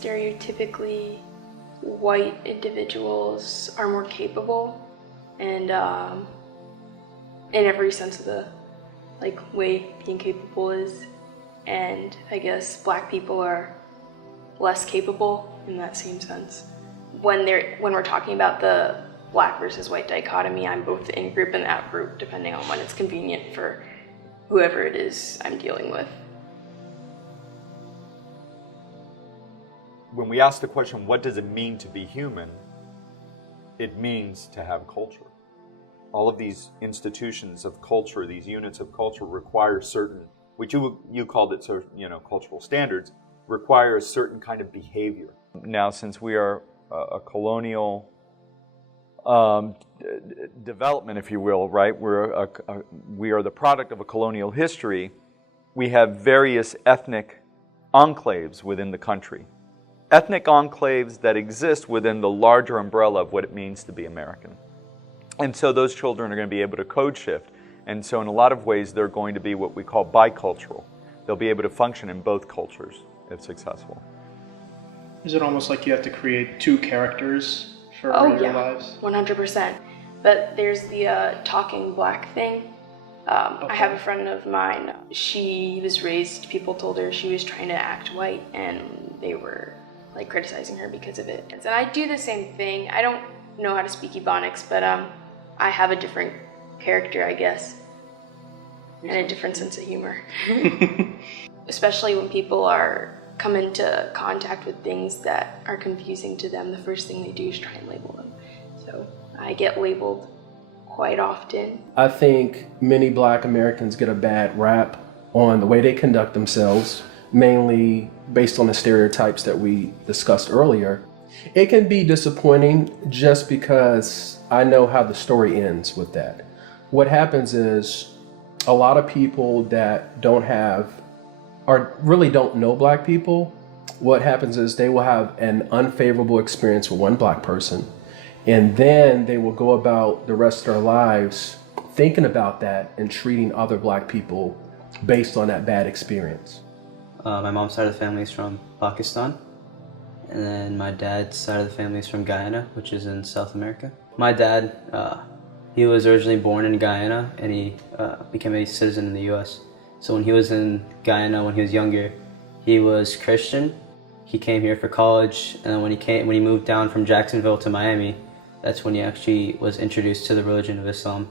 stereotypically white individuals are more capable, and in every sense of the way being capable is, and I guess black people are less capable in that same sense. When we're talking about the black versus white dichotomy, I'm both in group and out group, depending on when it's convenient for whoever it is I'm dealing with. When we ask the question, what does it mean to be human? It means to have culture. All of these institutions of culture, these units of culture require certain, which you called it, cultural standards, require a certain kind of behavior. Now, since we are a colonial development, if you will, right? We are the product of a colonial history. We have various ethnic enclaves within the country. Ethnic enclaves that exist within the larger umbrella of what it means to be American. And so those children are going to be able to code shift. And so in a lot of ways, they're going to be what we call bicultural. They'll be able to function in both cultures if successful. Is it almost like you have to create two characters for your lives? 100%. But there's the talking black thing. I have a friend of mine. She was raised, people told her she was trying to act white, and they were criticizing her because of it. And I do the same thing. I don't know how to speak Ebonics, but I have a different character, I guess, and a different sense of humor. Especially when people come into contact with things that are confusing to them, the first thing they do is try and label them. So I get labeled quite often. I think many black Americans get a bad rap on the way they conduct themselves, mainly based on the stereotypes that we discussed earlier. It can be disappointing just because I know how the story ends with that. What happens is a lot of people that really don't know black people, what happens is they will have an unfavorable experience with one black person, and then they will go about the rest of their lives thinking about that and treating other black people based on that bad experience. My mom's side of the family is from Pakistan, and then my dad's side of the family is from Guyana, which is in South America. My dad, he was originally born in Guyana, and he became a citizen in the U.S. So when he was in Guyana, when he was younger, he was Christian. He came here for college, and then when he moved down from Jacksonville to Miami, that's when he actually was introduced to the religion of Islam,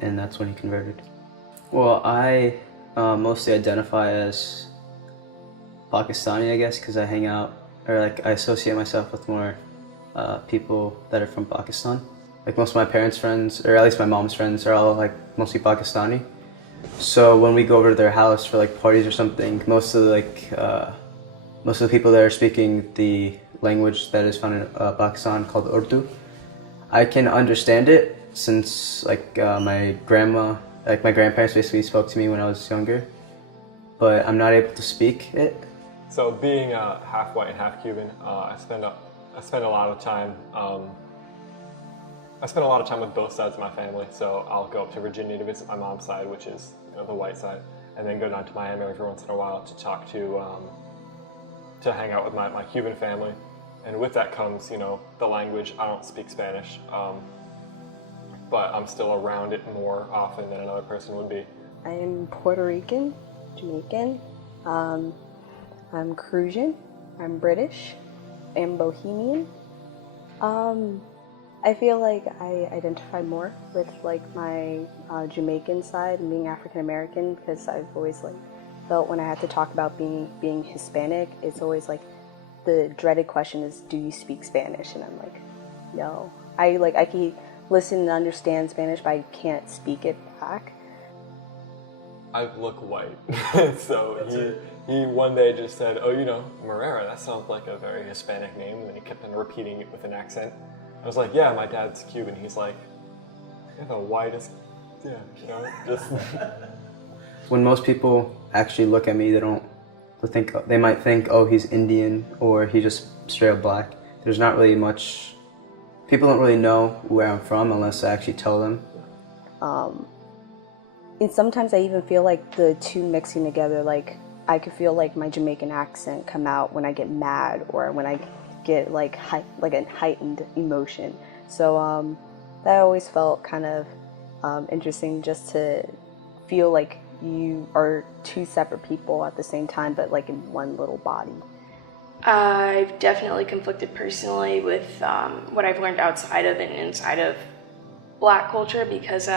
and that's when he converted. Well, I mostly identify as Pakistani, I guess, because I hang out, or I associate myself with more people that are from Pakistan. Most of my parents' friends, or at least my mom's friends, are all mostly Pakistani. So when we go over to their house for parties or something, most of the people there are speaking the language that is found in Pakistan called Urdu. I can understand it since my grandparents basically spoke to me when I was younger, but I'm not able to speak it. So being half white and half Cuban, I spend a lot of time. I spend a lot of time with both sides of my family. So I'll go up to Virginia to visit my mom's side, which is the white side, and then go down to Miami every once in a while to talk to hang out with my Cuban family. And with that comes, the language. I don't speak Spanish, but I'm still around it more often than another person would be. I am Puerto Rican, Jamaican, I'm Crucian, I'm British, I'm Bohemian. I feel like I identify more with my Jamaican side and being African American, because I've always felt when I had to talk about being Hispanic, it's always the dreaded question is, do you speak Spanish? And I'm no. I can listen and understand Spanish, but I can't speak it back. I look white. So he one day just said, oh, Rivera, that sounds like a very Hispanic name. And then he kept on repeating it with an accent. I was like, yeah, my dad's Cuban. He's like, you're the whitest, just. When most people actually look at me, they might think, oh, he's Indian, or he's just straight up black. There's not really much, people don't really know where I'm from unless I actually tell them. And sometimes I even feel the two mixing together, I could feel like my Jamaican accent come out when I get mad or when I get like a heightened emotion. So that always felt kind of interesting, just to feel like you are two separate people at the same time, but like in one little body. I've definitely conflicted personally with what I've learned outside of and inside of Black culture, because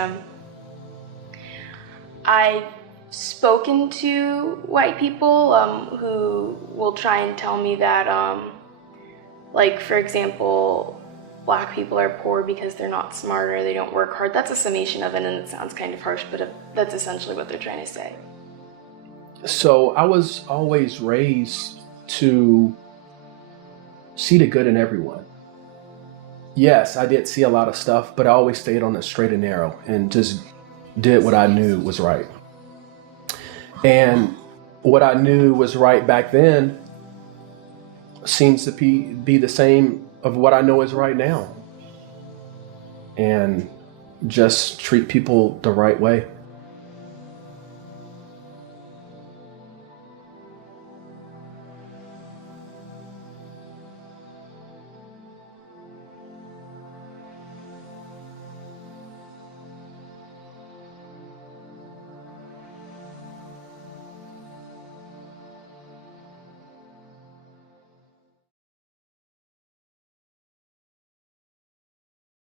I've spoken to white people who will try and tell me that, like, for example, Black people are poor because they're not smart or they don't work hard. That's a summation of it, and it sounds kind of harsh, but that's essentially what they're trying to say. So I was always raised to see the good in everyone. Yes, I did see a lot of stuff, but I always stayed on the straight and narrow and just did what I knew was right. And what I knew was right back then seems to be the same of what I know is right now. And just treat people the right way.